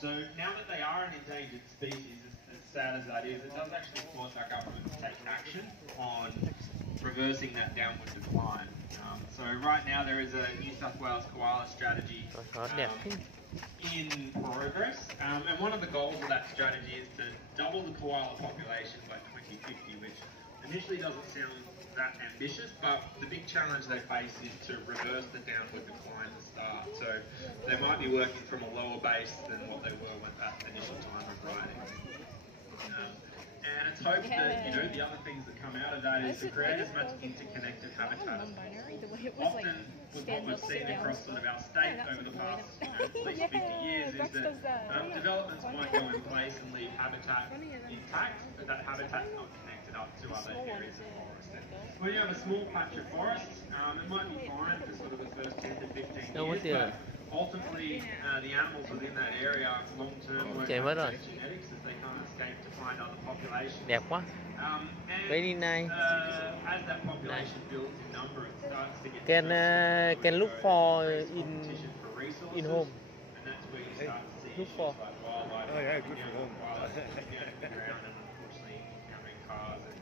So now that they are an endangered species, as sad as that is, it does actually force our government to take action on reversing that downward decline. So right now there is a New South Wales koala strategy in progress, and one of the goals of that strategy is to double the koala population by 2050, which initially doesn't sound that ambitious, but the big challenge they face is to reverse the downward decline to start. So they might be working from a lower base than what they were at that initial time of writing. And it's hoped that, you know, the other things that come out of that is to create as much interconnected habitat as possible. Often with what we've seen across sort of our state over the past at least 50 years is that developments might go in place and leave habitat intact, but that habitat's not connected up to other areas of forest. And when you have a small patch of forest, it might be fine for sort of the first 10 to 15 years, but ultimately the animals within that area long-term won't have genetics as they can't escape to find other populations. Đẹp quá. Very nice. As that population builds in number, it starts to get can look for in home. And that's where you start to see look for. Wildlife. Oh yeah, good for home. Around and unfortunately encountering cars and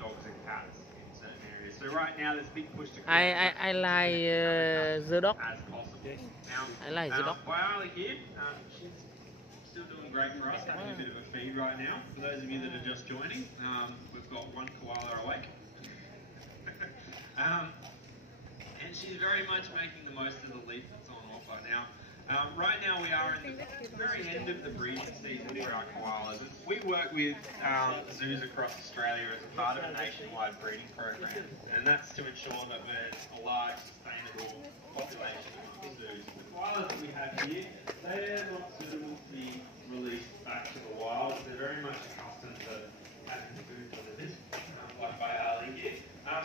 dogs and cats in certain areas. So right now there's a big push to I like the dog. As possible. Yes. Now, I like the dog. Koala here, she's still doing great for us, having a bit of a feed right now. For those of you that are just joining, we've got one koala awake. And she's very much making the most of the leaf that's on offer. Now, right now we are in the very end of the breeding season for our koalas. We work with zoos across Australia as a part of a nationwide breeding program, and that's to ensure that there's a large, sustainable population of zoos. The koalas that we have here, they're not suitable to be released back to the wild. They're very much accustomed to having food delivered, like by Ali here.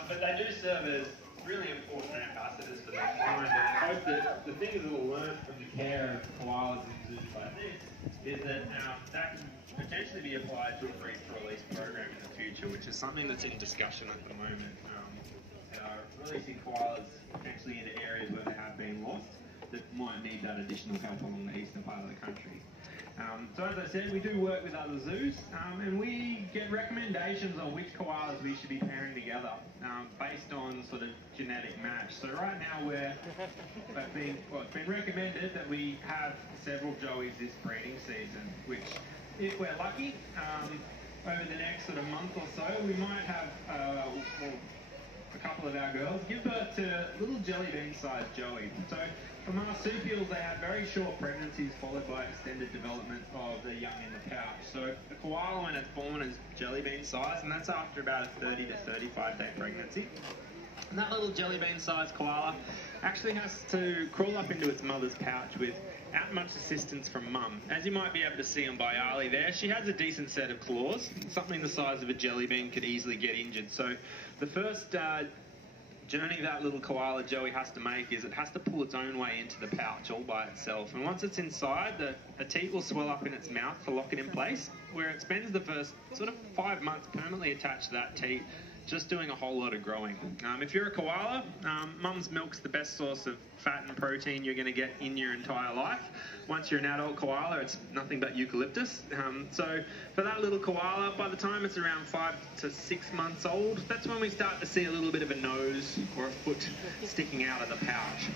But they do serve as really important ambassadors for their kind, and I hope that the things that we'll learn from the care of koalas in zoos like this is that that can potentially be applied to a breed-to-release program in the future, which is something that's in discussion at the moment. Releasing koalas potentially into areas where they have been lost that might need that additional help along the eastern part of the country. So as I said, we do work with other zoos, and we get recommendations on which koalas we should be pairing together based on sort of genetic match. So right now it's been recommended that we have several joeys this breeding season, which if we're lucky, over the next sort of month or so, we might have a couple of our girls give birth to little jelly bean-sized joey. So for marsupials, they have very short pregnancies followed by extended development of the young in the pouch. So the koala, when it's born, is jelly bean size, and that's after about a 30 to 35 day pregnancy. And that little jelly bean sized koala actually has to crawl up into its mother's pouch without much assistance from mum. As you might be able to see on Bayali there, she has a decent set of claws. Something the size of a jelly bean could easily get injured. So the first journey that little koala joey has to make is it has to pull its own way into the pouch all by itself. And once it's inside, a teat will swell up in its mouth to lock it in place, where it spends the first sort of 5 months permanently attached to that teat, just doing a whole lot of growing. If you're a koala, mum's milk's the best source of fat and protein you're going to get in your entire life. Once you're an adult koala, it's nothing but eucalyptus. So for that little koala, by the time it's around 5 to 6 months old, that's when we start to see a little bit of a nose or a foot sticking out of the pouch.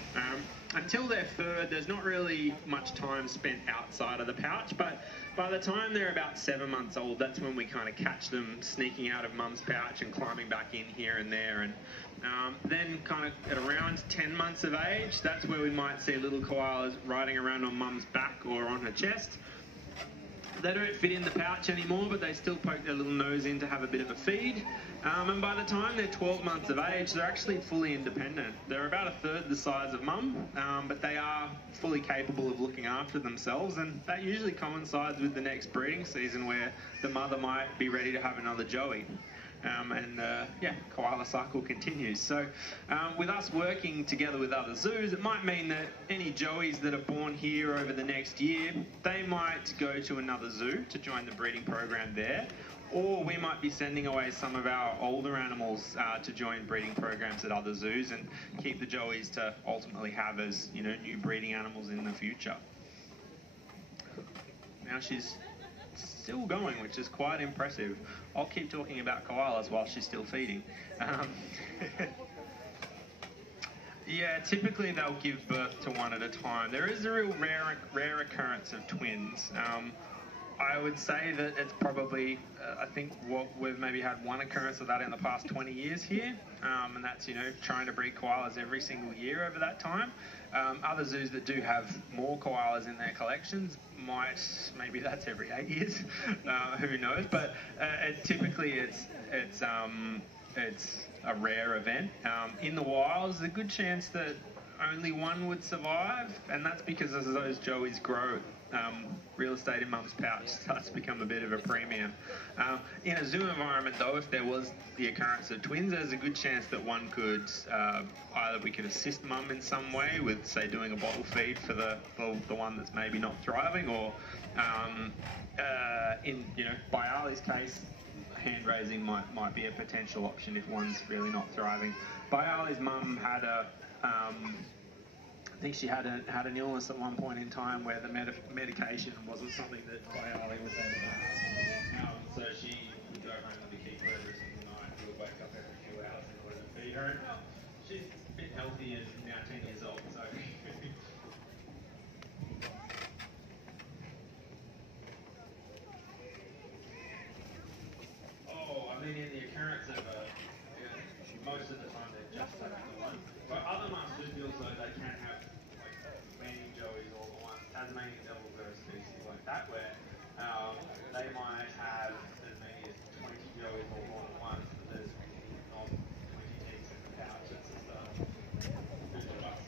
Until they're furred, there's not really much time spent outside of the pouch, but by the time they're about 7 months old, that's when we kind of catch them sneaking out of mum's pouch and climbing back in here and there. And then kind of at around 10 months of age, that's where we might see little koalas riding around on mum's back or on her chest. They don't fit in the pouch anymore, but they still poke their little nose in to have a bit of a feed. And by the time they're 12 months of age, they're actually fully independent. They're about a third the size of mum, but they are fully capable of looking after themselves, and that usually coincides with the next breeding season where the mother might be ready to have another joey. Koala cycle continues. So with us working together with other zoos, it might mean that any joeys that are born here over the next year, they might go to another zoo to join the breeding program there, or we might be sending away some of our older animals to join breeding programs at other zoos and keep the joeys to ultimately have as, you know, new breeding animals in the future. Now she's still going, which is quite impressive. I'll keep talking about koalas while she's still feeding. Yeah, typically they'll give birth to one at a time. There is a real rare occurrence of twins. I would say that it's probably, I think we've maybe had one occurrence of that in the past 20 years here, and that's, trying to breed koalas every single year over that time. Other zoos that do have more koalas in their collections maybe that's every 8 years, who knows, but typically it's a rare event. In the wild, there's a good chance that only one would survive, and that's because as those joeys grow, real estate in mum's pouch starts to become a bit of a premium. In a zoo environment, though, if there was the occurrence of twins, there's a good chance that one could either we could assist mum in some way with, say, doing a bottle feed for the one that's maybe not thriving, or in by Ali's case, hand raising might be a potential option if one's really not thriving. Bayali's mum had I think she had an illness at one point in time where the medication wasn't something that Bayali was able to have. So she would go home with the keeper every single night. She would wake up every few hours in order to feed her. She's a bit healthy and now 10 years old, so. In the occurrence of most of the time they're just taking the one. But other mums do feel so they can have landing joeys all at once, Tasmanian devil or a species like that, where they might have as many as 20 joeys all at once, but there's not 20 eggs in the pouch. It's just good to us.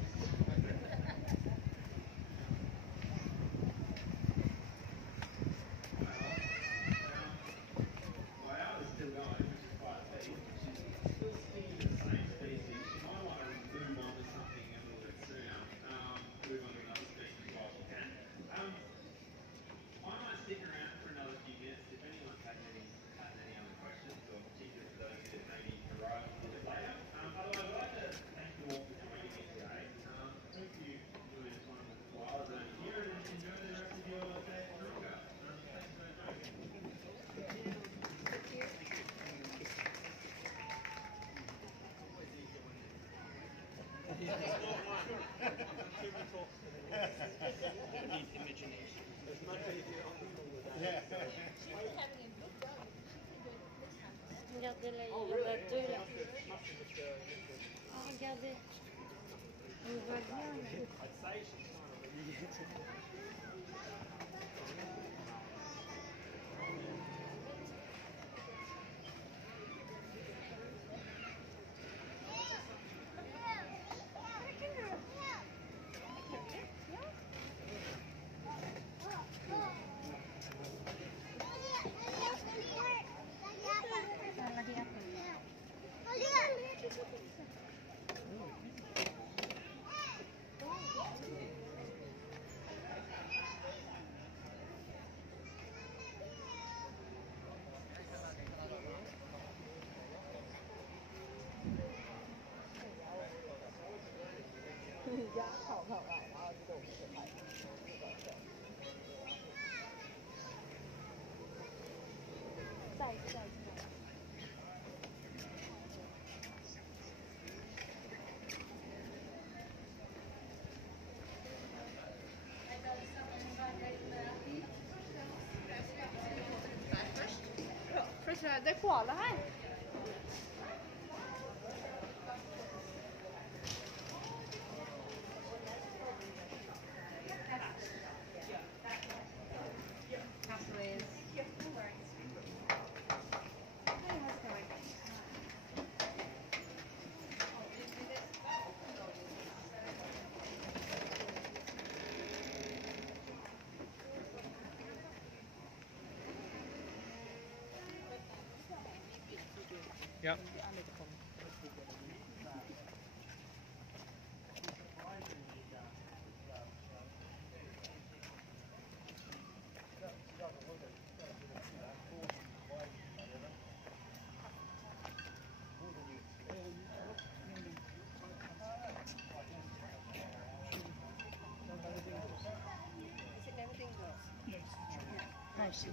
Regardez là, il y en a deux là. Oh, regardez. On voit bien là. Det är koala här. Yep. Is it everything good? nice.